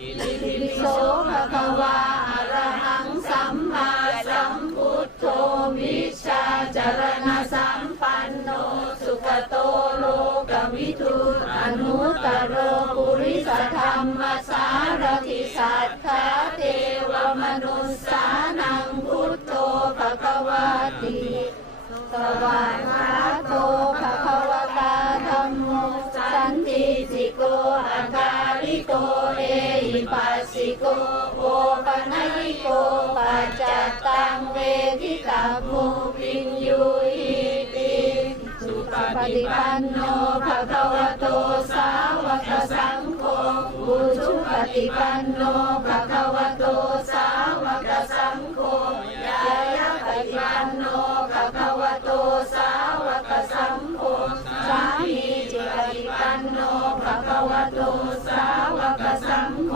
อิติปิโสภะคะวาอะระหังสัมมาสัมพุทโธวิชาจารณสัมปันโนสุขโตโลกวิทูอนุตตโรปุริสธรรมสารติสัทธาเทวมนุสสานังพุทโธภะคะวาติสวากขาโตภะคะวตาธัมโมสันติสิโกอาการิโก ปัสสิโกโอปะนะยิโกปัจจตังเวทิตาภูปิญญูหิติสุปฏิปันโนภะคะวะโตสาวกสังโฆอุชุปฏิปันโนภะคะวะโตสาวกสังโฆยายะปฏิปันโน